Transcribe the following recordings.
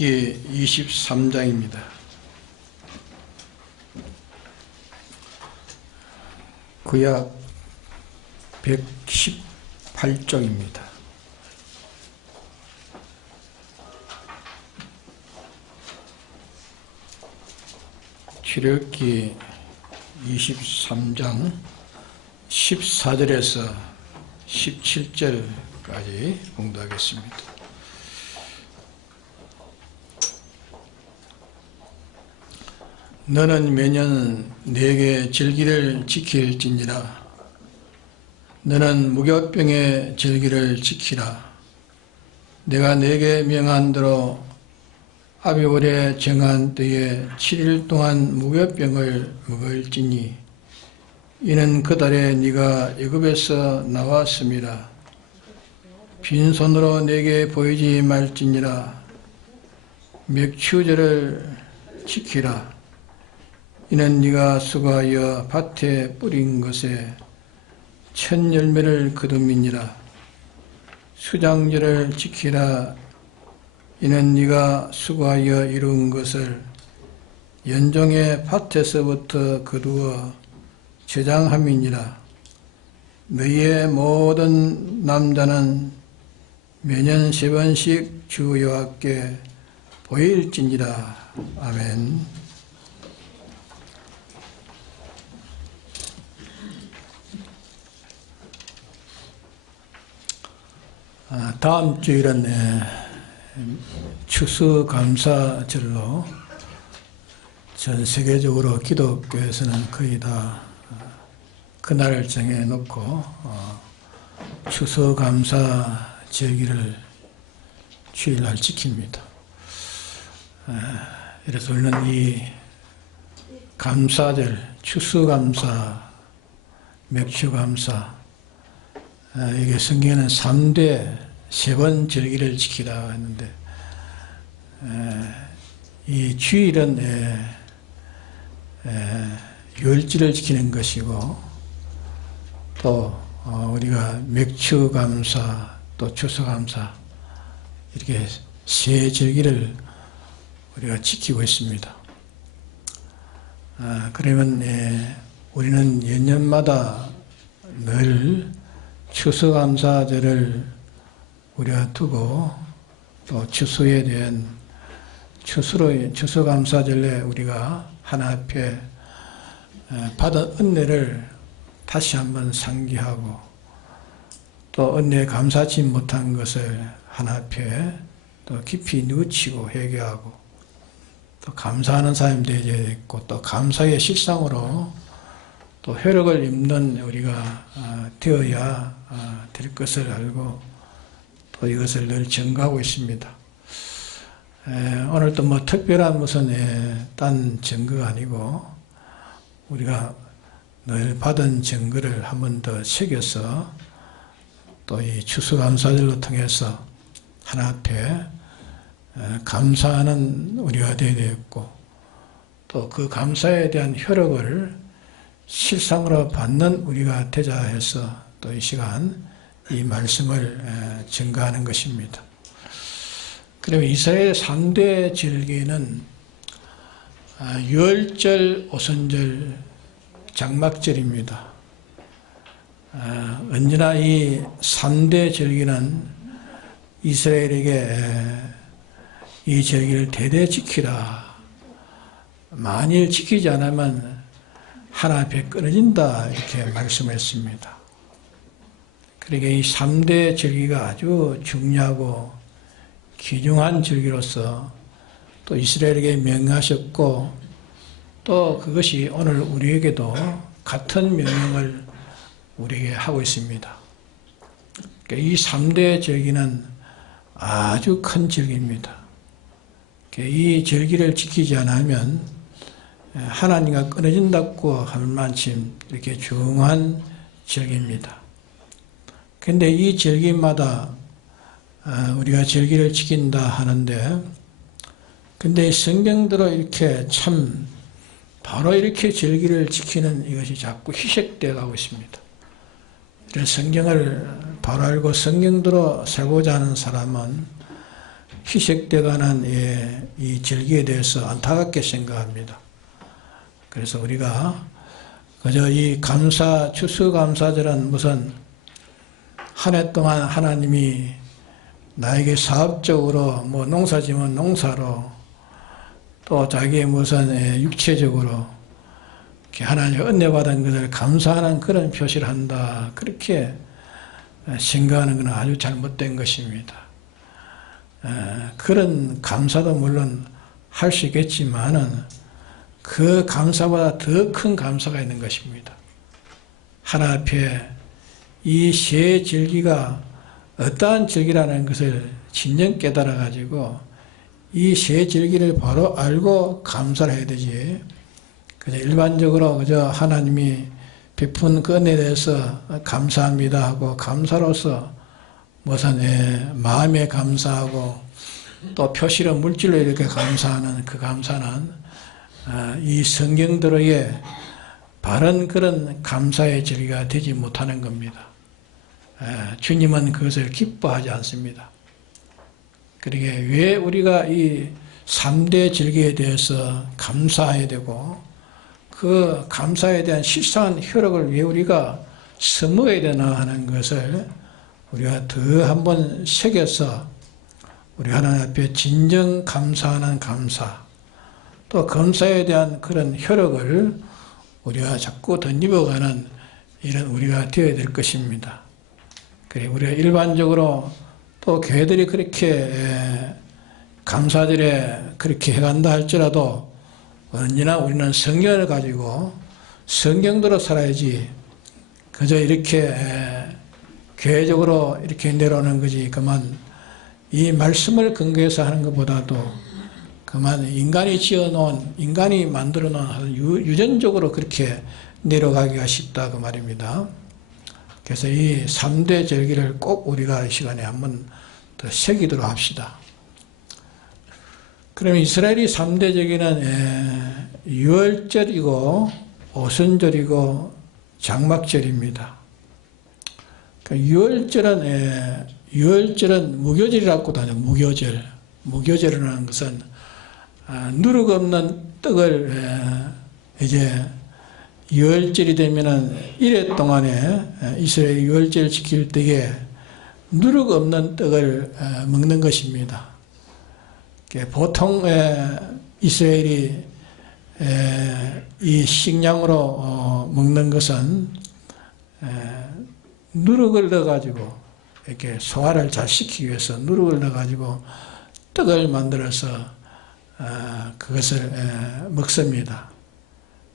출애굽기 23장입니다. 구약 118쪽입니다. 출애굽기 23장 14절에서 17절까지 공부하겠습니다. 너는 매년 내게 절기를 지킬지니라. 너는 무교병의 절기를 지키라. 내가 내게 명한 대로 아비월에 정한 때에 7일 동안 무교병을 먹을지니 이는 그 달에 네가 애굽에서 나왔음이라. 빈손으로 내게 보이지 말지니라. 맥추절을 지키라. 이는 네가 수고하여 밭에 뿌린 것에 첫 열매를 거둠이니라. 수장절을 지키라. 이는 네가 수고하여 이룬 것을 연종의 밭에서부터 거두어 저장함이니라. 너희의 모든 남자는 매년 3번씩 주 여호와께 보일지니라. 아멘. 다음 주일은 추수감사절로 전 세계적으로 기독교에서는 거의 다 그날을 정해놓고 추수감사 절기를 주일날 지킵니다. 그래서 우리는 이 감사절, 추수감사, 맥추감사, 이게 성경에는 3대 3번 절기를 지키라 했는데, 이 주일은 유월절을 지키는 것이고, 또 우리가 맥추감사, 또 추수감사, 이렇게 3절기를 우리가 지키고 있습니다. 그러면 우리는 연년마다 늘 추수감사절을 우리가 두고, 또 추수에 대한 추수감사절에 우리가 하나 앞에 받은 은혜를 다시 한번 상기하고, 또 은혜에 감사치 못한 것을 하나 앞에 또 깊이 뉘우치고 회개하고, 또 감사하는 사람이 되어야 되고, 또 감사의 실상으로 또 효력을 입는 우리가 되어야 될 것을 알고, 또 이것을 늘 증거하고 있습니다. 오늘도 뭐 특별한 무슨 딴 증거가 아니고, 우리가 늘 받은 증거를 한 번 더 새겨서 또 이 추수감사절로 통해서 하나 앞에 감사하는 우리가 되어야 되겠고, 또 그 감사에 대한 효력을 실상으로 받는 우리가 되자 해서 또 이 시간 이 말씀을 증거하는 것입니다. 그러면 이스라엘 3대 절기는 유월절, 오순절, 장막절입니다. 언제나 이 3대 절기는 이스라엘에게 이 절기를 대대 지키라. 만일 지키지 않으면 하나 앞에 끊어진다, 이렇게 말씀했습니다. 그러니까 이 3대 절기가 아주 중요하고 귀중한 절기로서 또 이스라엘에게 명하셨고, 또 그것이 오늘 우리에게도 같은 명령을 우리에게 하고 있습니다. 그러니까 이 3대 절기는 아주 큰 절기입니다. 그러니까 이 절기를 지키지 않으면 하나님과 끊어진다고 할 만큼 이렇게 중요한 절기입니다. 그런데 이 절기마다 우리가 절기를 지킨다 하는데, 근데 성경대로 이렇게 참 바로 이렇게 절기를 지키는 이것이 자꾸 희색되어 가고 있습니다. 성경을 바로 알고 성경대로 살고자 하는 사람은 희석되어가는 이 절기에 대해서 안타깝게 생각합니다. 그래서 우리가 그저 이 추수감사절은 무슨 한 해 동안 하나님이 나에게 사업적으로 뭐 농사지면 농사로 또 자기의 무슨 육체적으로 이렇게 하나님의 은혜 받은 것을 감사하는 그런 표시를 한다. 그렇게 생각하는 것은 아주 잘못된 것입니다. 그런 감사도 물론 할 수 있겠지만은 그 감사보다 더 큰 감사가 있는 것입니다. 하나님 앞에 이 세 절기가 어떠한 절기라는 것을 진정 깨달아 가지고 이 세 절기를 바로 알고 감사를 해야 되지. 그저 일반적으로 그저 하나님이 베푼 그 은혜에 대해서 감사합니다 하고 감사로서 무슨 마음에 감사하고 또 표시로 물질로 이렇게 감사하는 그 감사는 이 성경대로의 바른 그런 감사의 절기가 되지 못하는 겁니다. 주님은 그것을 기뻐하지 않습니다. 그러게 왜 우리가 이 3대 절기에 대해서 감사해야 되고 그 감사에 대한 실상한 효력을 왜 우리가 써먹어야 되나 하는 것을 우리가 더 한번 새겨서 우리 하나님 앞에 진정 감사하는 감사 또 감사에 대한 그런 효력을 우리가 자꾸 덧입어가는 이런 우리가 되어야 될 것입니다. 그래 우리가 일반적으로 또 교회들이 그렇게 감사절에 그렇게 해간다 할지라도 언제나 우리는 성경을 가지고 성경대로 살아야지 그저 이렇게 교회적으로 이렇게 내려오는 거지 그만 이 말씀을 근거해서 하는 것보다도 그만 인간이 지어놓은 인간이 만들어 놓은 유전적으로 그렇게 내려가기가 쉽다 그 말입니다. 그래서 이 3대 절기를 꼭 우리가 이 시간에 한번 더 새기도록 합시다. 그러면 이스라엘이 3대 절기는 유월절이고 오순절이고 장막절입니다. 유월절은 무교절이라고도 하죠. 무교절이라는 것은 누룩 없는 떡을 이제 유월절이 되면은 1회 동안에 이스라엘이 유월절을 지킬 때에 누룩 없는 떡을 먹는 것입니다. 보통 이스라엘이 이 식량으로 먹는 것은 누룩을 넣어가지고 이렇게 소화를 잘 시키기 위해서 누룩을 넣어가지고 떡을 만들어서 그것을 먹습니다.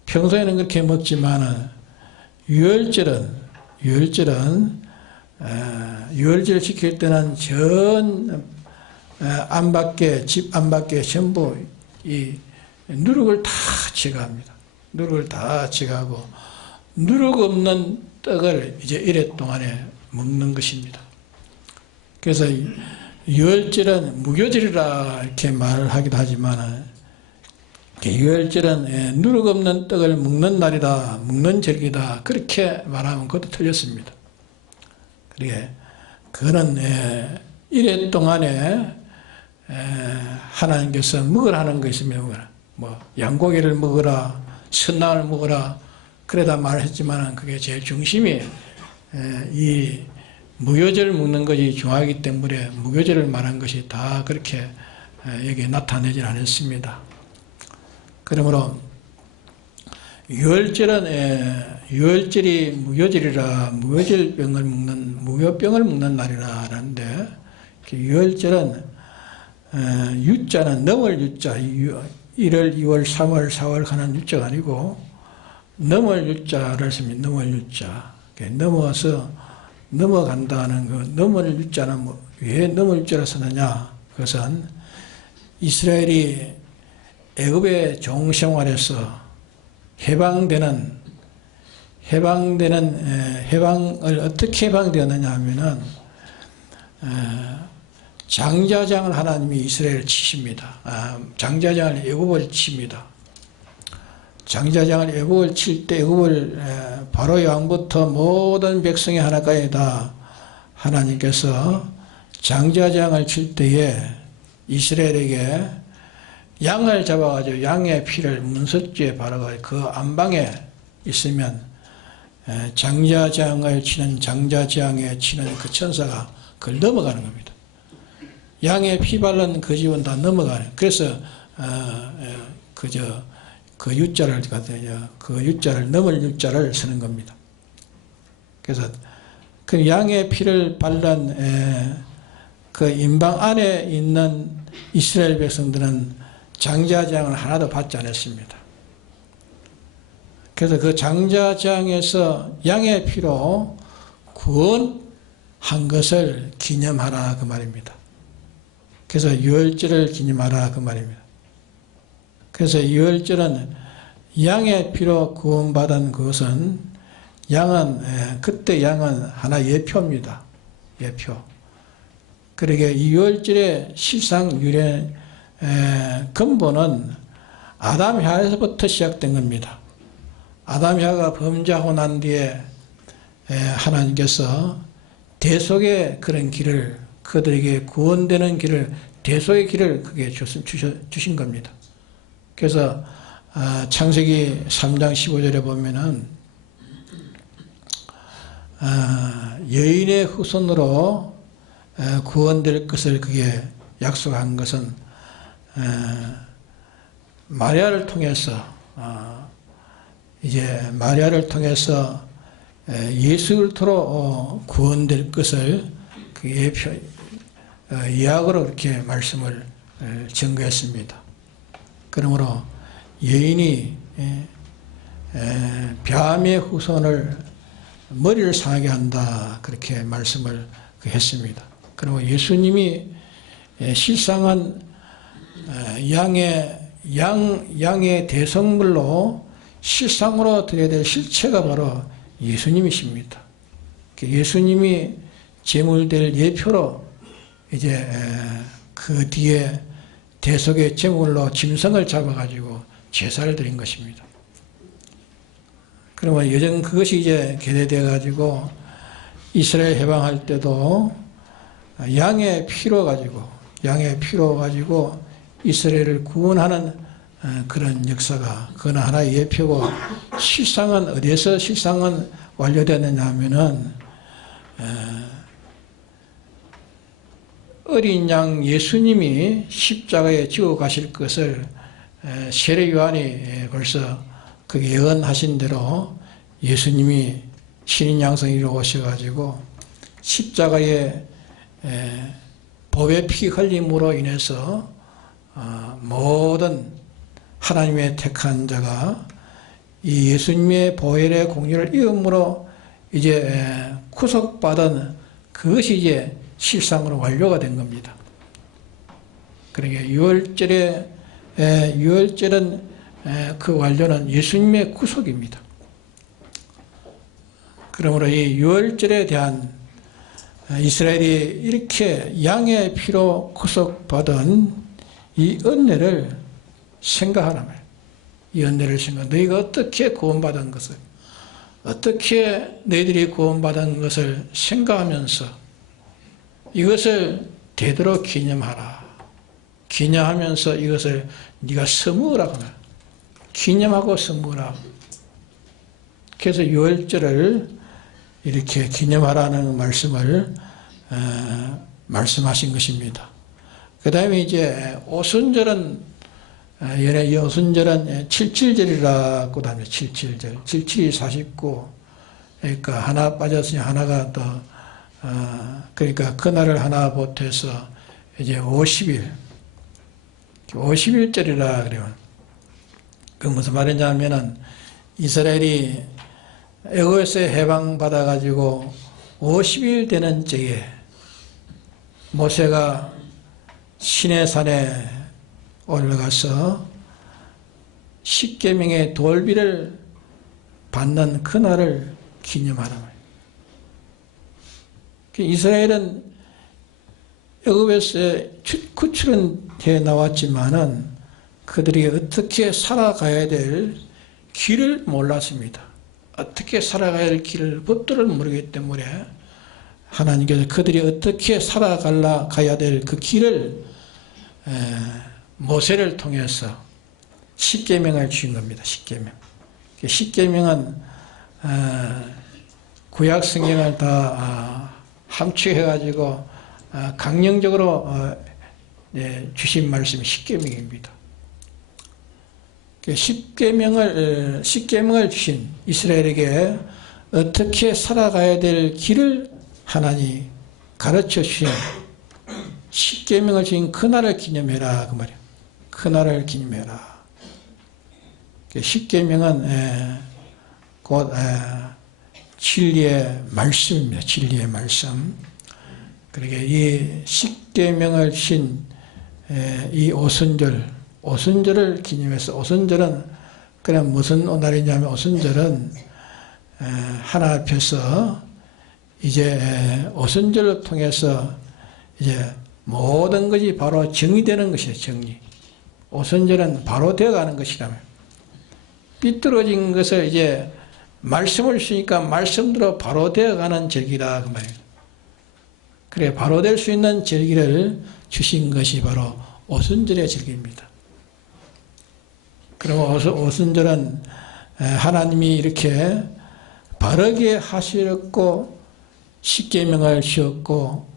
평소에는 그렇게 먹지만은 유월절을 지킬 때는 전 집 안팎에 전부 이 누룩을 다 제거합니다. 누룩을 다 제거하고 누룩 없는 떡을 이제 1회 동안에 먹는 것입니다. 그래서 유월절은 무교절이라 이렇게 말을 하기도 하지만 유월절은 누룩 없는 떡을 먹는 날이다, 먹는 절기다 그렇게 말하면 그것도 틀렸습니다. 그게 그거는 1회 동안에 하나님께서 먹으라는 거 있으면 뭐 양고기를 먹으라, 선나를 먹으라 그러다 말했지만 그게 제일 중심이 이 무교절을 먹는 것이 중요하기 때문에 무교절을 말한 것이 다 그렇게 여기에 나타내질 않았습니다. 그러므로 유월절이 무교절이라 무교병을 먹는 날이라 하는데 유월절은 유자는 넘을 유자 1월, 2월, 3월, 4월 하는 유자가 아니고 넘을 유자를 씁니다. 넘을 유자. 넘어서 넘어간다는 그 넘을 유자는 왜 넘을 유자를 쓰느냐? 그것은 이스라엘이 애굽의 종생활에서 해방을 어떻게 해방되었느냐 하면은 장자장을 하나님이 이스라엘을 치십니다. 장자장을 애굽을 칩니다. 장자장을 애굽을 칠 때 애굽을 바로의 왕부터 모든 백성의 하나까지 다 하나님께서 장자장을 칠 때에 이스라엘에게 양을 잡아가지고 양의 피를 문석주에 바르고 그 안방에 있으면 장자재앙을 치는 장자재앙에 치는 그 천사가 그걸 넘어가는 겁니다. 양의 피 바른 그 집은 다 넘어가는. 그래서 그 유자를 넘을 유자를 쓰는 겁니다. 그래서 그 양의 피를 바른 그 임방 안에 있는 이스라엘 백성들은 장자재앙을 하나도 받지 않았습니다. 그래서 그 장자재앙에서 양의 피로 구원한 것을 기념하라 그 말입니다. 그래서 유월절을 기념하라 그 말입니다. 그래서 유월절은 양의 피로 구원받은 그것은 그때 양은 하나 예표입니다. 예표. 그러게 유월절의 실상 유래 근본은 아담 혀에서부터 시작된 겁니다. 아담 혀가 범죄하고 난 뒤에 하나님께서 대속의 그런 길을, 그들에게 구원되는 길을, 대속의 길을 그게 주신 겁니다. 그래서 창세기 3장 15절에 보면은 여인의 후손으로 구원될 것을 그게 약속한 것은 마리아를 통해서 이제 마리아를 통해서 예수를 통해 구원될 것을 그 예약으로 이렇게 말씀을 증거했습니다. 그러므로 여인이 뱀의 후손을 머리를 상하게 한다 그렇게 말씀을 했습니다. 그리고 예수님이 실상은 양의 대성물로 실상으로 드려야 될 실체가 바로 예수님이십니다. 예수님이 제물될 예표로 이제 그 뒤에 대속의 제물로 짐승을 잡아가지고 제사를 드린 것입니다. 그러면 여전 그것이 이제 계대되어 가지고 이스라엘 해방할 때도 양의 피로 가지고 이스라엘을 구원하는 그런 역사가 그건 하나의 예표고, 실상은 어디에서 실상은 완료되느냐 하면은 어린 양 예수님이 십자가에 지고 가실 것을 세례 요한이 벌써 그게 예언하신 대로 예수님이 신인 양성이로 오셔가지고 십자가에 보배 피 흘림으로 인해서 모든 하나님의 택한 자가 이 예수님의 보혈의 공의를 이음으로 이제 구속받은 그것이 이제 실상으로 완료가 된 겁니다. 그러니까 유월절은 그 완료는 예수님의 구속입니다. 그러므로 이 유월절에 대한 이스라엘이 이렇게 양의 피로 구속받은 이 은혜를 생각하라 말이에요. 이 은혜를 너희가 어떻게 구원받은 것을, 어떻게 너희들이 구원받은 것을 생각하면서 이것을 되도록 기념하라. 기념하면서 이것을 네가 서무으라고 말해요. 기념하고 서무으라. 그래서 유월절을 이렇게 기념하라는 말씀을 말씀하신 것입니다. 그 다음에 이제 오순절은 오순절은 77절이라고 합니다. 77절. 77이 49. 그러니까 하나 빠졌으니 하나가 더 그러니까 그날을 하나 보태서 이제 50일. 50일절이라 그래요. 그 무슨 말이냐면은 이스라엘이 애굽에서 해방받아 가지고 50일 되는 째에 모세가 시내산에 올라가서 십계명의 돌비를 받는 그날을 기념하는 거예요. 이스라엘은 애굽에서 구출은 돼 나왔지만은 그들이 어떻게 살아가야 될 길을 몰랐습니다. 어떻게 살아가야 할 길을 법도를 모르기 때문에 하나님께서 그들이 어떻게 살아가야 될 그 길을 모세를 통해서 십계명을 주신 겁니다. 십계명. 십계명은 구약 성경을 다 함축해가지고 강령적으로 주신 말씀이 십계명입니다. 십계명을 주신 이스라엘에게 어떻게 살아가야 될 길을 하나님 가르쳐 주신 십계명을 주신 그날을 기념해라 그 말이에요. 그날을 기념해라. 십계명은 곧 진리의 말씀입니다. 진리의 말씀. 그러게 이 십계명을 주신 이 오순절을 기념해서, 오순절은 그냥 무슨 날이냐면, 오순절은 하나 앞에서 이제 오순절을 통해서 이제 모든 것이 바로 정의되는 것이에요. 정리. 오순절은 바로 되어가는 것이라면, 삐뚤어진 것을 이제 말씀을 주니까 말씀대로 바로 되어가는 절기라 그 말이에요. 그래, 바로 될 수 있는 절기를 주신 것이 바로 오순절의 절기입니다. 그리고 오순절은 하나님이 이렇게 바르게 하시렸고 십계명을 주었고,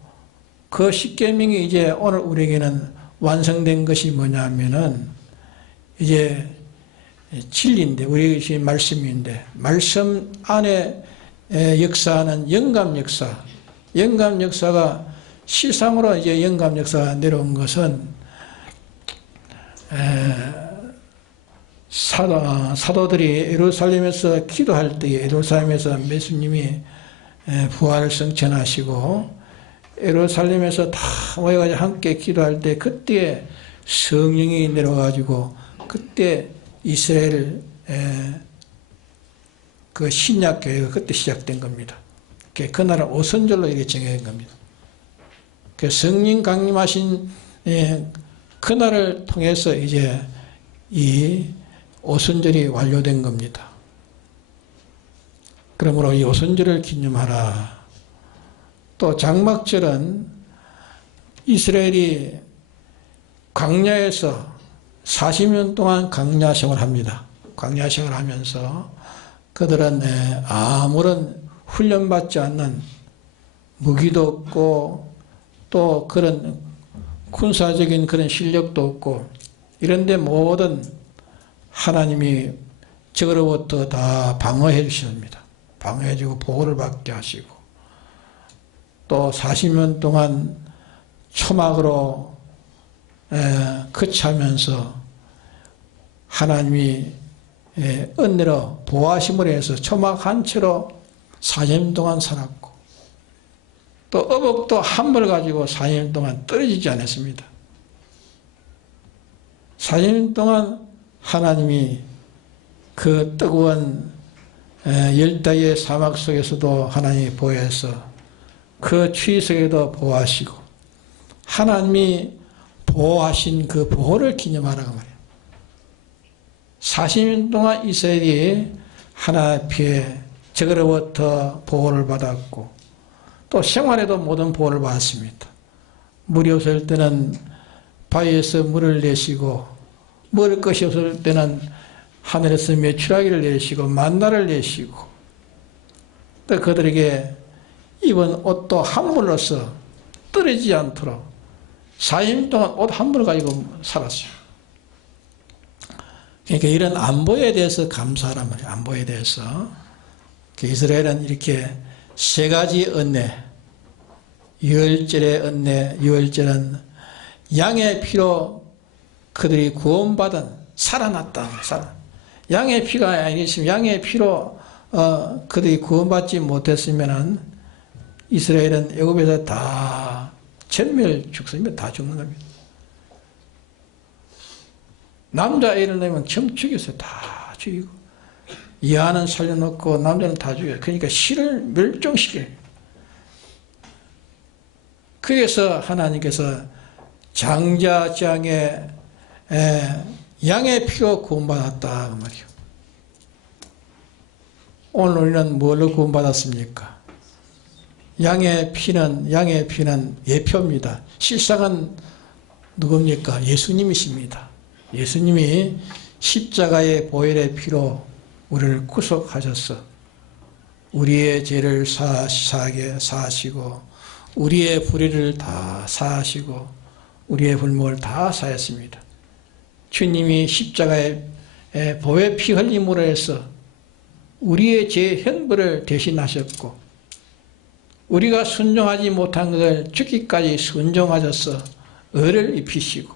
그 십계명이 이제 오늘 우리에게는 완성된 것이 뭐냐면은 이제 진리인데, 우리 말씀인데, 말씀 안에 역사하는 영감 역사가 실상으로 이제 영감 역사가 내려온 것은 사도들이 예루살렘에서 기도할 때에, 예루살렘에서 예수님이 부활을 성천하시고 예루살렘에서 다 모여가지고 함께 기도할 때, 그때 성령이 내려가지고 그때 이스라엘 그 신약 교회가 그때 시작된 겁니다. 그날은 오순절로 이렇게 정해진 겁니다. 그 성령 강림하신 그날을 통해서 이제 이 오순절이 완료된 겁니다. 그러므로 이 오순절을 기념하라. 또 장막절은 이스라엘이 광야에서 40년 동안 광야 생활을 합니다. 광야 생활을 하면서 그들은 아무런 훈련받지 않는, 무기도 없고 또 그런 군사적인 그런 실력도 없고, 이런데 모든 하나님이 저로부터 다 방어해 주십니다. 방어해 주고 보호를 받게 하시고, 또 40년 동안 초막으로 거치하면서 하나님이 은혜로 보호하심으로 해서 초막 한 채로 40년 동안 살았고, 또 어복도 한 벌 가지고 40년 동안 떨어지지 않았습니다. 40년 동안 하나님이 그 뜨거운 열대의 사막 속에서도 하나님이 보호해서 그 추위 속에도 보호하시고, 하나님이 보호하신 그 보호를 기념하라고 말이에요. 40년 동안 이스라엘이 하나님 앞에 적으로부터 보호를 받았고, 또 생활에도 모든 보호를 받았습니다. 물이 없을 때는 바위에서 물을 내시고, 먹을 것이 없을 때는 하늘에서 메추라기를 내시고 만나를 내시고, 또 그들에게 입은 옷도 한 벌로서 떨어지지 않도록 40년 동안 옷 한 벌 가지고 살았어요. 그러니까 이런 안보에 대해서 감사하란 말이에요. 안보에 대해서. 이스라엘은 이렇게 세 가지 은혜, 유월절의 은혜, 유월절은 양의 피로 그들이 구원받은, 살아났다. 양의 피가 아니었으면, 양의 피로 그들이 구원받지 못했으면은 이스라엘은 애굽에서 다 전멸 죽습니다. 다 죽는 겁니다. 남자애를 내면 정축에서 다 죽이고, 여아는 살려놓고 남자는 다 죽여요. 그러니까 실을 멸종시켜요. 그래서 하나님께서 장자장에 양의 피로 구원받았다 그 말이에요. 오늘 우리는 뭘로 구원받았습니까? 양의 피는 예표입니다. 실상은 누굽니까? 예수님이십니다. 예수님이 십자가의 보혈의 피로 우리를 구속하셔서 우리의 죄를 사하시고 우리의 불의를 다 사하시고 우리의 불목을 다 사했습니다. 주님이 십자가의 보혈 피 흘림으로 해서 우리의 죄 형벌을 대신하셨고 우리가 순종하지 못한 것을 죽기까지 순종하셔서 의를 입히시고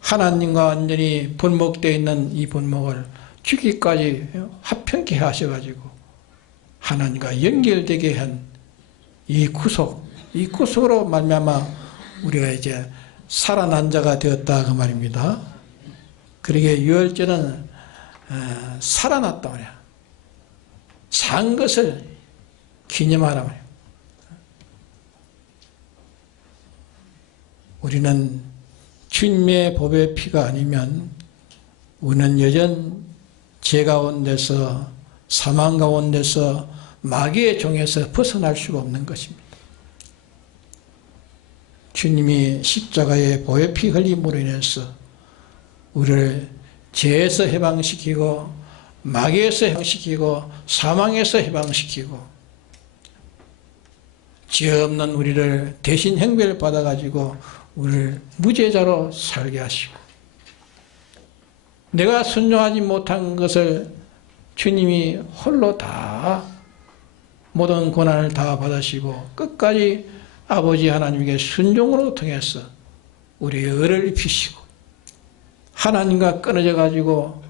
하나님과 완전히 분목되어 있는 이 분목을 죽기까지 화평케 하셔가지고 하나님과 연결되게 한 이 구속으로 말미암아 우리가 이제 살아난 자가 되었다 그 말입니다. 그러게 유월절은 살아났다 말이야. 산 것을 기념하라 말이야. 우리는 주님의 보배 피가 아니면 우리는 여전 죄 가운데서 사망 가운데서 마귀의 종에서 벗어날 수가 없는 것입니다. 주님이 십자가의 보혈 피 흘림으로 인해서 우리를 죄에서 해방시키고 마귀에서 해방시키고 사망에서 해방시키고 죄 없는 우리를 대신 형벌을 받아가지고 우리를 무죄자로 살게 하시고 내가 순종하지 못한 것을 주님이 홀로 다 모든 고난을 다 받으시고 끝까지 아버지 하나님께 순종으로 통해서 우리의 의를 입히시고 하나님과 끊어져 가지고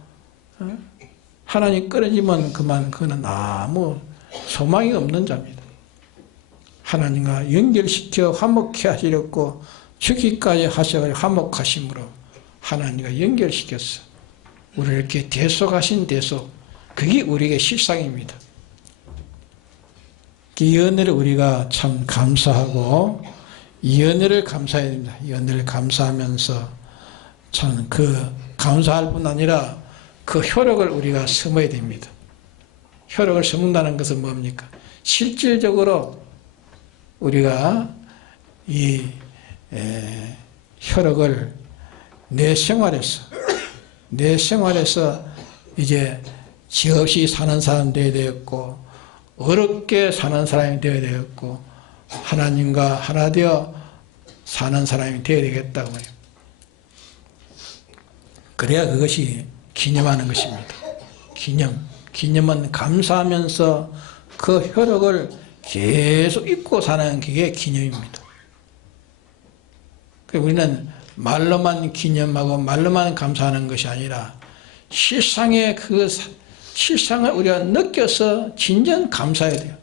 하나님 끊어지면 그는 아무 소망이 없는 자입니다. 하나님과 연결시켜 화목케 하시려고 죽기까지 하셔가지고 화목하심으로 하나님과 연결시켰어. 우리를 이렇게 대속하신 대속, 그게 우리에게 실상입니다. 이 은혜를 우리가 참 감사하고 이 은혜를 감사해야 됩니다. 이 은혜를 감사하면서 참 그 감사할 뿐 아니라 그 효력을 우리가 섬어야 됩니다. 효력을 섬는다는 것은 뭡니까? 실질적으로 우리가 이 효력을 내 생활에서 이제 죄 없이 사는 사람 되어야 되었고 어렵게 사는 사람이 되어야 되었고 하나님과 하나 되어 사는 사람이 되어야 되겠다고 해요. 그래야 그것이 기념하는 것입니다. 기념은 감사하면서 그 효력을 계속 잊고 사는 게 기념입니다. 우리는 말로만 기념하고 말로만 감사하는 것이 아니라 실상의 그 실상을 우리가 느껴서 진정 감사해야 돼요.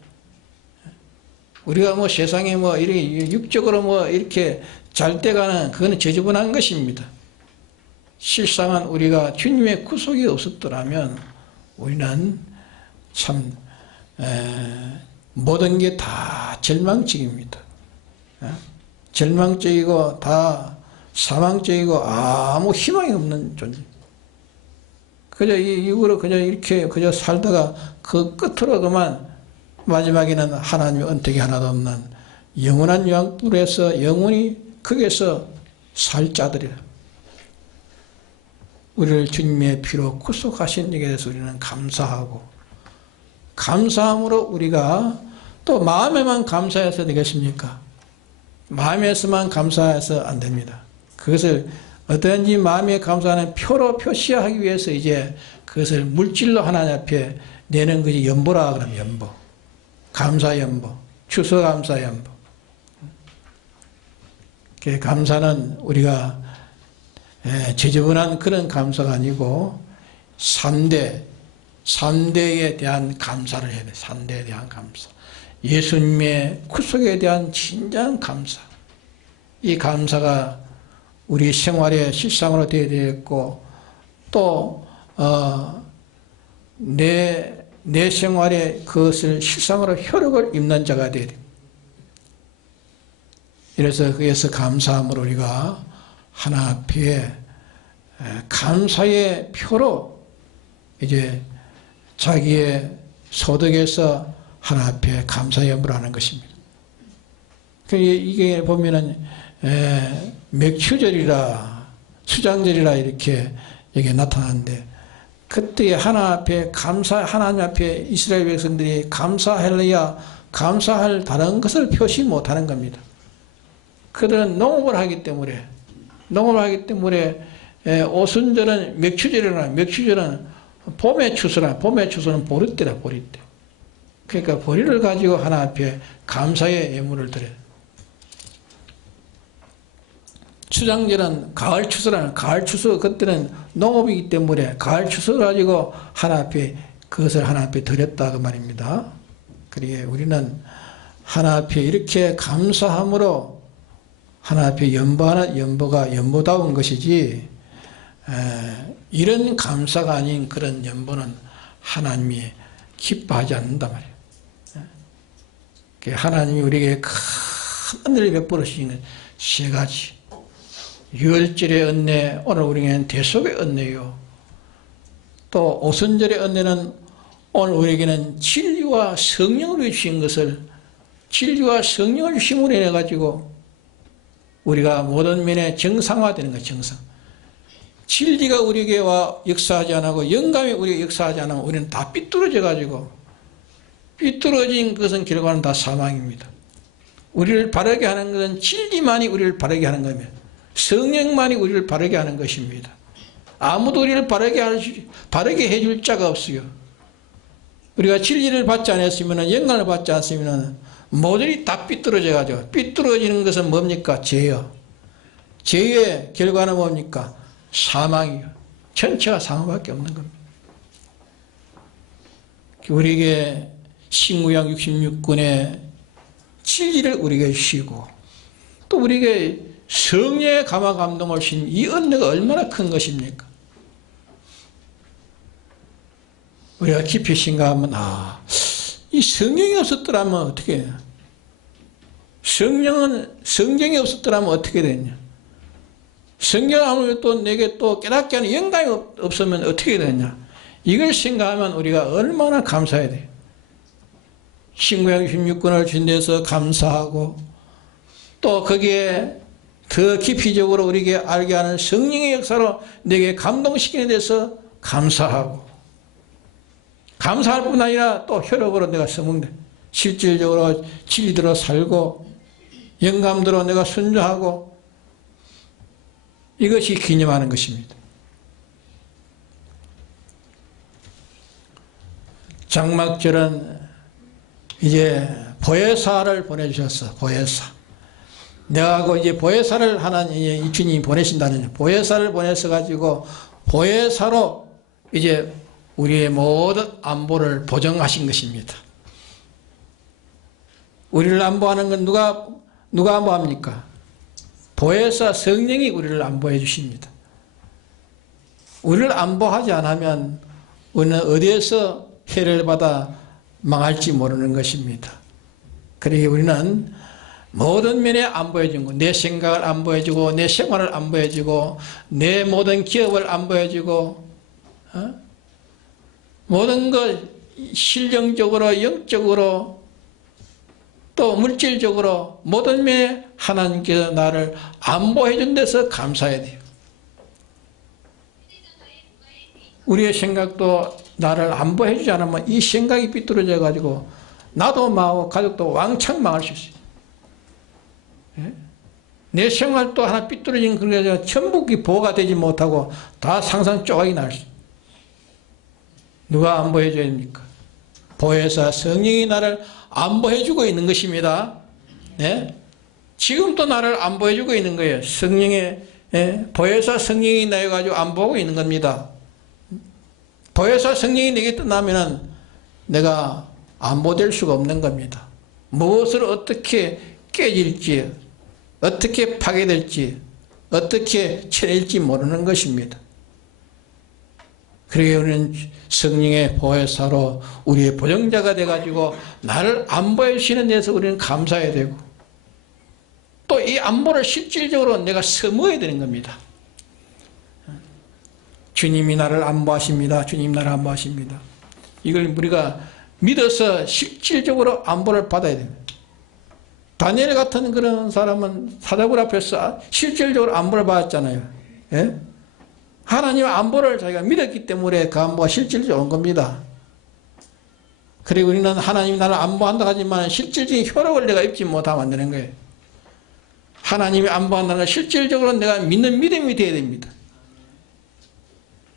우리가 뭐 세상에 뭐 이렇게 육적으로 뭐 이렇게 잘 돼가는 그거는 저주분한 것입니다. 실상은 우리가 주님의 구속이 없었더라면 우리는 참 모든 게 다 절망적입니다. 절망적이고 다 사망적이고 아무 희망이 없는 존재. 그저 이 육으로 그저 살다가 그 끝으로 그만 마지막에는 하나님의 은택이 하나도 없는 영원한 영불에서 영원히 거기에서 살 자들이라. 우리를 주님의 피로 구속하신 일에 대해서 우리는 감사하고 감사함으로 우리가 또 마음에만 감사해서 되겠습니까? 마음에서만 감사해서 안 됩니다. 그것을 어떤지 마음에 감사하는 표로 표시하기 위해서 이제 그것을 물질로 하나님 앞에 내는 것이 연보라 그러면 연보. 감사연보. 추수감사연보. 감사는 우리가 지저분한 그런 감사가 아니고 3대에 대한 감사를 해야 돼. 3대에 대한 감사. 예수님의 구속에 대한 진정한 감사. 이 감사가 우리 생활의 실상으로 되어야 되겠고 또 내 생활에 그것을 실상으로 효력을 입는 자가 되어야 됩니다. 그래서 거기에서 감사함으로 우리가 하나 앞에 감사의 표로 이제 자기의 소득에서 하나 앞에 감사의 염을 하는 것입니다. 이게 보면은 맥추절이라 수장절이라 이렇게 여기에 나타나는데, 그때 하나님 앞에 이스라엘 백성들이 감사할래야 감사할 다른 것을 표시 못하는 겁니다. 그들은 농업을 하기 때문에 오순절은 맥추절은 봄의 추수는 보리때라, 보리때. 그러니까 보리를 가지고 하나님 앞에 감사의 예물을 드려요. 수장절은 가을 추수, 그때는 농업이기 때문에 가을 추수를 가지고 하나님 앞에 그것을 하나님 앞에 드렸다 그 말입니다. 그러기에 우리는 하나님 앞에 이렇게 감사함으로 하나님 앞에 연보가 연보다운 것이지, 이런 감사가 아닌 그런 연보는 하나님이 기뻐하지 않는다 말이에요. 하나님이 우리에게 큰 은혜를 베풀어 주시는 세 가지. 유월절의 은혜, 오늘 우리에게는 대속의 은혜요. 또 오순절의 은혜는 오늘 우리에게는 진리와 성령을 주신 것을, 진리와 성령을 주심으로 인해 가지고 우리가 모든 면에 정상화되는 거예요. 정상. 진리가 우리에게 와 역사하지 않고 영감이 우리에게 역사하지 않으면 우리는 다 삐뚤어져 가지고, 삐뚤어진 것은 결과는 다 사망입니다. 우리를 바르게 하는 것은 진리만이 우리를 바르게 하는 겁니다. 성령만이 우리를 바르게 하는 것입니다. 아무도 우리를 바르게 해줄 자가 없어요. 우리가 진리를 받지 않았으면, 영감을 받지 않았으면 모든이 다 삐뚤어져 가지고, 삐뚤어지는 것은 뭡니까? 죄요. 죄의 결과는 뭡니까? 사망이요. 전체가 사망밖에 없는 겁니다. 우리에게 신구약 66권의 진리를 우리에게 주시고, 또 우리에게 성령의 감화 감동을 주신 이 은혜가 얼마나 큰 것입니까? 우리가 깊이 생각하면, 이 성령이 없었더라면 어떻게 해요? 성경이 없었더라면 어떻게 되냐? 성경 아무리 또 내게 또 깨닫게 하는 영감이 없으면 어떻게 되냐? 이걸 생각하면 우리가 얼마나 감사해야 돼요. 신구약 16권을 준 데서 감사하고, 또 거기에 더 깊이적으로 우리에게 알게 하는 성령의 역사로 내게 감동시키는 데서 감사하고, 감사할 뿐 아니라 또 혈육으로 내가 써먹네. 실질적으로 진리대로 살고 영감대로 내가 순종하고, 이것이 기념하는 것입니다. 장막절은 이제 보혜사를 보내주셨어. 보혜사. 내가 이제 보혜사를 하나님, 주님이 보내신다는, 보혜사를 보내서 가지고 보혜사로 이제 우리의 모든 안보를 보정하신 것입니다. 우리를 안보하는 건 누가 안보합니까? 보혜사 성령이 우리를 안보해 주십니다. 우리를 안보하지 않으면 우리는 어디에서 해를 받아 망할지 모르는 것입니다. 그러기에 우리는 모든 면에 안보해 주고, 내 생각을 안보해 주고, 내 생활을 안보해 주고, 내 모든 기업을 안보해 주고, 모든 것 실령적으로, 영적으로, 또 물질적으로 모든 면에 하나님께서 나를 안보해 준 데서 감사해야 돼요. 우리의 생각도 나를 안보해 주지 않으면 이 생각이 삐뚤어져 가지고 나도 망하고 가족도 왕창 망할 수 있어요. 예? 내 생활도 하나 삐뚤어진 그래서 전부 보호가 되지 못하고 다 상상 조각이 날 수 있어요. 누가 안보해 줘야 됩니까? 보혜사 성령이 나를 안보해 주고 있는 것입니다. 예? 지금도 나를 안보해 주고 있는 거예요. 성령의, 보혜사 성령이 나에 가지고 안보하고 있는 겁니다. 보혜사 성령이 내게 떠나면은 내가 안보될 수가 없는 겁니다. 무엇을 어떻게 깨질지, 어떻게 파괴될지, 어떻게 쳐낼지 모르는 것입니다. 그러기에 우리는 성령의 보혜사로 우리의 보정자가 돼가지고 나를 안보해 주시는 데서 우리는 감사해야 되고, 또 이 안보를 실질적으로 내가 사모해야 되는 겁니다. 주님이 나를 안보하십니다. 주님 나를 안보하십니다. 이걸 우리가 믿어서 실질적으로 안보를 받아야 됩니다. 다니엘 같은 그런 사람은 사자굴 앞에서 실질적으로 안보를 받았잖아요. 예? 하나님의 안보를 자기가 믿었기 때문에 그 안보가 실질적으로 온 겁니다. 그리고 우리는 하나님이 나를 안보한다 하지만 실질적인 효력을 내가 입지 못하면 안 되는 거예요. 하나님이 안보한다는 건 실질적으로 내가 믿는 믿음이 되어야 됩니다.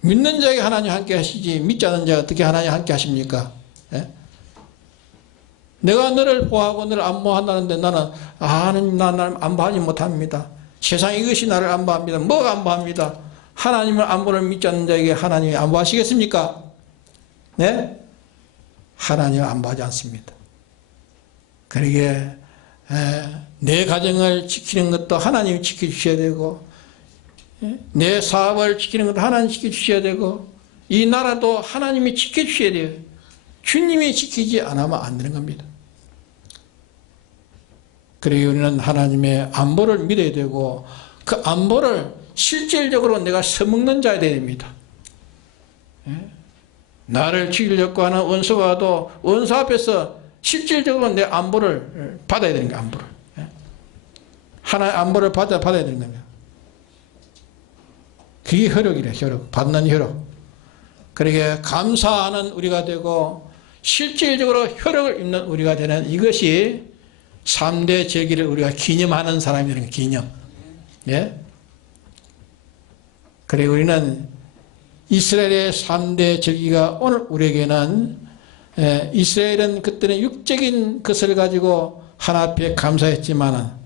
믿는 자에게 하나님 함께 하시지 믿지 않는 자가 어떻게 하나님 함께 하십니까? 예? 내가 너를 보호하고 너를 안보한다는데 나는 하나님 나를 안보하지 못합니다. 세상 이것이 나를 안보합니다. 뭐가 안보합니다? 하나님의 안보를 믿지 않는 자에게 하나님이 안보하시겠습니까? 네? 하나님은 안보하지 않습니다. 그러기에 내 가정을 지키는 것도 하나님이 지켜주셔야 되고 내 사업을 지키는 것도 하나님이 지켜주셔야 되고 이 나라도 하나님이 지켜주셔야 돼요. 주님이 지키지 않으면 안 되는 겁니다. 그러기 우리는 하나님의 안보를 믿어야 되고 그 안보를 실질적으로 내가 써먹는 자야 됩니다. 나를 죽이려고 하는 원수가 와도 원수 앞에서 실질적으로 내 안보를 받아야 되는 거예요. 안보를. 하나의 안보를 받아야 되는 겁니다. 그게 효력이래. 효력. 받는 효력. 그러게 감사하는 우리가 되고 실질적으로 효력을 입는 우리가 되는 이것이 3대 절기를 우리가 기념하는 사람이라는 거예요. 기념. 예? 그리고 우리는 이스라엘의 3대 절기가 오늘 우리에게는 이스라엘은 그때는 육적인 것을 가지고 하나 앞에 감사했지만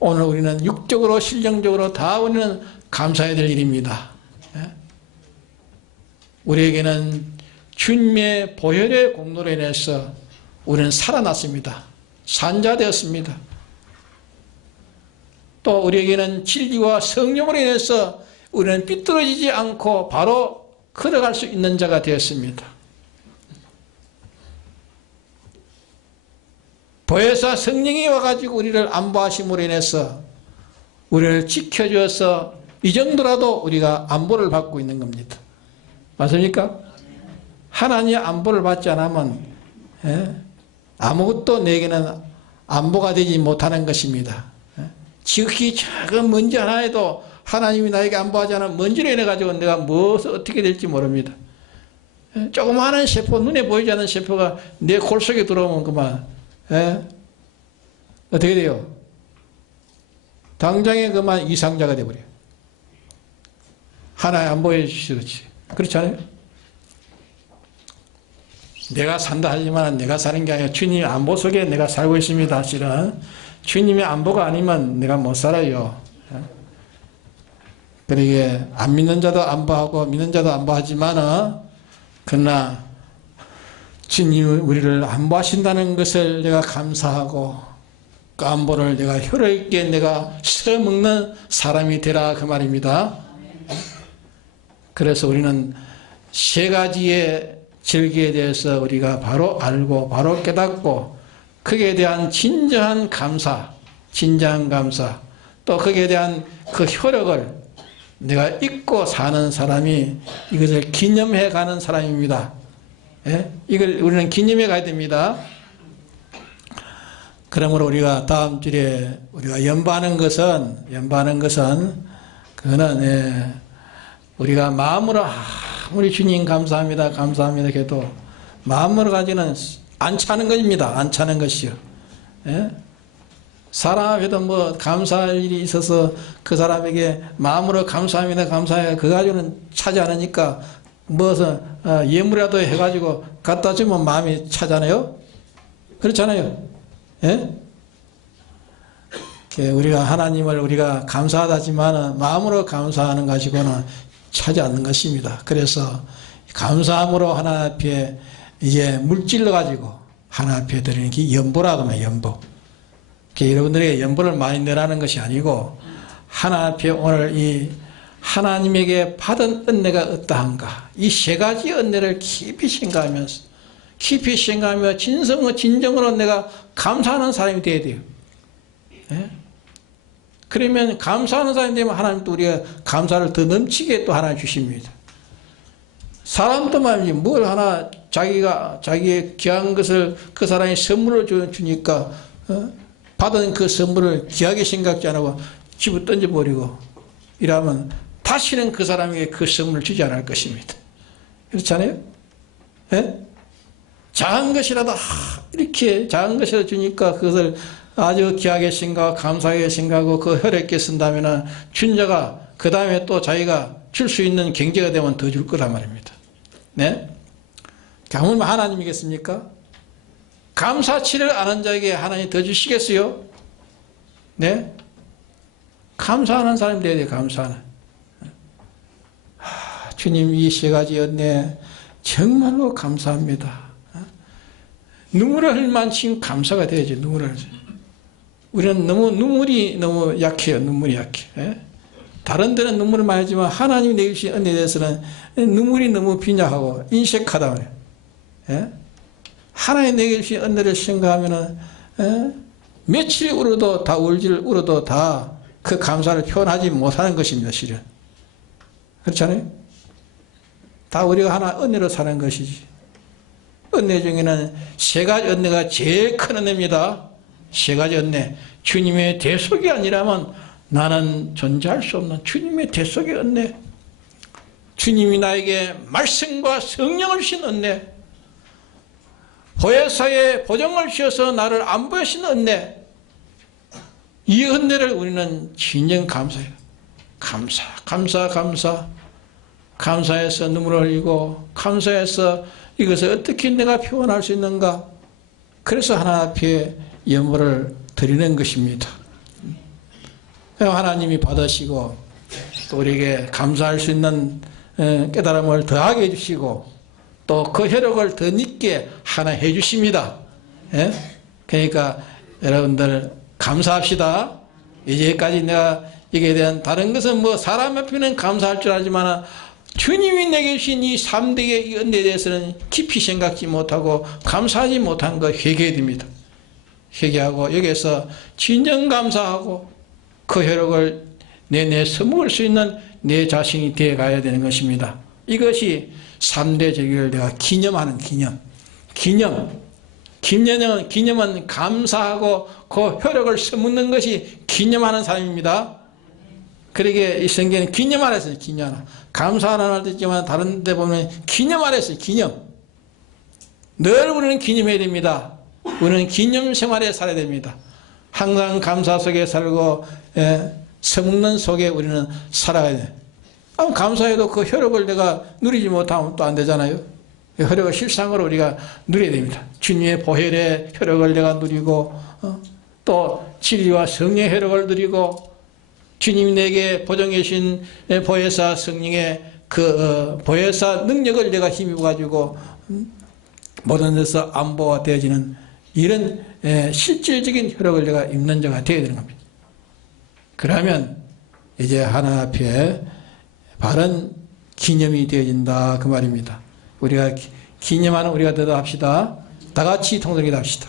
오늘 우리는 육적으로 실령적으로 다 우리는 감사해야 될 일입니다. 우리에게는 주님의 보혈의 공로로 인해서 우리는 살아났습니다. 산자되었습니다. 또 우리에게는 진리와 성령으로 인해서 우리는 삐뚤어지지 않고 바로 걸어갈 수 있는 자가 되었습니다. 보혜사 성령이 와가지고 우리를 안보하심으로 인해서 우리를 지켜주어서 이 정도라도 우리가 안보를 받고 있는 겁니다. 맞습니까? 하나님의 안보를 받지 않으면 아무것도 내게는 안보가 되지 못하는 것입니다. 지극히 작은 먼지 하나에도 하나님이 나에게 안보하지 않으면 먼지로 인해 가지고 내가 무엇을 어떻게 될지 모릅니다. 조그마한 세포, 눈에 보이지 않는 세포가 내 골 속에 들어오면 그만 어떻게 돼요? 당장에 그만 이상자가 돼버려요. 하나님 안 보여주시지 그렇지. 그렇지 않아요? 내가 산다 하지만 내가 사는 게 아니라 주님의 안보 속에 내가 살고 있습니다. 사실은 주님의 안보가 아니면 내가 못 살아요. 그러기에 안 믿는 자도 안보하고 믿는 자도 안보하지만 그러나 주님이 우리를 안보하신다는 것을 내가 감사하고 그 안보를 내가 효력 있게 내가 써먹는 사람이 되라 그 말입니다. 그래서 우리는 세 가지의 절기에 대해서 우리가 바로 알고 바로 깨닫고 거기에 대한 진정한 감사 또 거기에 대한 그 효력을 내가 잊고 사는 사람이 이것을 기념해 가는 사람입니다. 예? 이걸 우리는 기념해 가야 됩니다. 그러므로 우리가 다음 주에 우리가 연보하는 것은 그거는 우리가 마음으로 우리 주님 감사합니다 해도 마음으로 가지는 안 차는 것입니다. 안 차는 것이요. 예? 사람 앞에도 뭐 감사할 일이 있어서 그 사람에게 마음으로 감사합니다 그거 가지고는 차지 않으니까 무엇은 예물이라도 해가지고 갖다 주면 마음이 차잖아요. 그렇잖아요. 예? 우리가 하나님을 우리가 감사하다지만 마음으로 감사하는 가지고는 차지 않는 것입니다. 그래서 감사함으로 하나님 앞에 이제 물질로 가지고 하나님 앞에 드리는 게 연보라고 하면 연보. 여러분들에게 연보를 많이 내라는 것이 아니고 하나님 앞에 오늘 이 하나님에게 받은 은혜가 어떠한가 이 세 가지 은혜를 깊이 생각하며 진정으로 내가 감사하는 사람이 되어야 돼요. 예? 그러면 감사하는 사람이 되면 하나님도 우리가 감사를 더 넘치게 또 하나 주십니다. 사람도 말이지 뭘 하나 자기의 귀한 것을 그 사람이 선물로 주니까 받은 그 선물을 귀하게 생각지 않고 집어 던져버리고 이러면 다시는 그 사람에게 그 선물을 주지 않을 것입니다. 그렇잖아요? 예? 작은 것이라도 이렇게 작은 것이라도 주니까 그것을 아주 귀하게 생각하고 감사하게 생각하고 그 혈액게 쓴다면 준 자가 그 다음에 또 자기가 줄 수 있는 경제가 되면 더 줄 거란 말입니다. 네? 가면 하나님이겠습니까? 감사치를 아는 자에게 하나님 더 주시겠어요? 네? 감사하는 사람이 돼야 돼요. 감사하는. 주님 이 세 가지 은혜 정말로 감사합니다. 눈물을 흘릴 만큼 감사가 돼야지. 눈물을 흘리지. 우리는 눈물이 너무 약해요. 눈물이 약해. 예? 다른 데는 눈물을 많이 하지만 하나님이 내주신 은혜에 대해서는 눈물이 너무 빈약하고 인색하다 그래요. 예? 하나님 내게 주신 은혜를 생각하면은 며칠 울어도 다 울어도 다 그 감사를 표현하지 못하는 것입니다. 실은 그렇잖아요. 다 우리가 하나 은혜로 사는 것이지. 은혜 중에는 세 가지 은혜가 제일 큰 은혜입니다. 세 가지 은혜. 주님의 대속이 아니라면 나는 존재할 수 없는 주님의 대속의 은혜. 주님이 나에게 말씀과 성령을 주신 은혜. 보혜사의 보정을 씌워서 나를 안보하신 은혜. 이 은혜를 우리는 진정 감사해요. 감사해서 눈물을 흘리고 감사해서 이것을 어떻게 내가 표현할 수 있는가. 그래서 하나님 앞에 예물을 드리는 것입니다. 하나님이 받으시고 또 우리에게 감사할 수 있는 깨달음을 더하게 해주시고 또 그 혈육을 더 늦게 하나 해주십니다. 그러니까 여러분들 감사합시다. 이제까지 내가 이게 대한 다른 것은 뭐 사람 앞에는 감사할 줄 알지만 주님이 내게 주신 이 3대의 은혜에 대해서는 깊이 생각지 못하고 감사하지 못한 거 회개해야 됩니다. 회개하고 여기에서 진정 감사하고 그 혈육을 내내 써먹을 수 있는 내 자신이 되어가야 되는 것입니다. 이것이 3대 제기를 내가 기념하는 기념은 감사하고 그 혈육을 써먹는 것이 기념하는 삶입니다. 그러게 이 성경에는 기념하라 했어요. 기념하라. 감사하라는 말도 있지만 다른 데 보면 기념하라 했어요. 기념. 늘 우리는 기념해야 됩니다. 우리는 기념 생활에 살아야 됩니다. 항상 감사 속에 살고 써먹는 속에 우리는 살아가야 돼요. 감사해도 그 혈육을 내가 누리지 못하면 또 안 되잖아요. 혈육을 실상으로 우리가 누려야 됩니다. 주님의 보혈의 혈육을 내가 누리고 또 진리와 성령의 혈육을 누리고 주님이 내게 보정해 주신 보혜사 성령의 그 보혜사 능력을 내가 힘입어 가지고 모든 데서 안보가 되어지는 이런 실질적인 혈육을 내가 입는 자가 되어야 되는 겁니다. 그러면 이제 하나님 앞에 바른 기념이 되어진다 그 말입니다. 우리가 기념하는 우리가 되도록 합시다. 다 같이 통독이 합시다.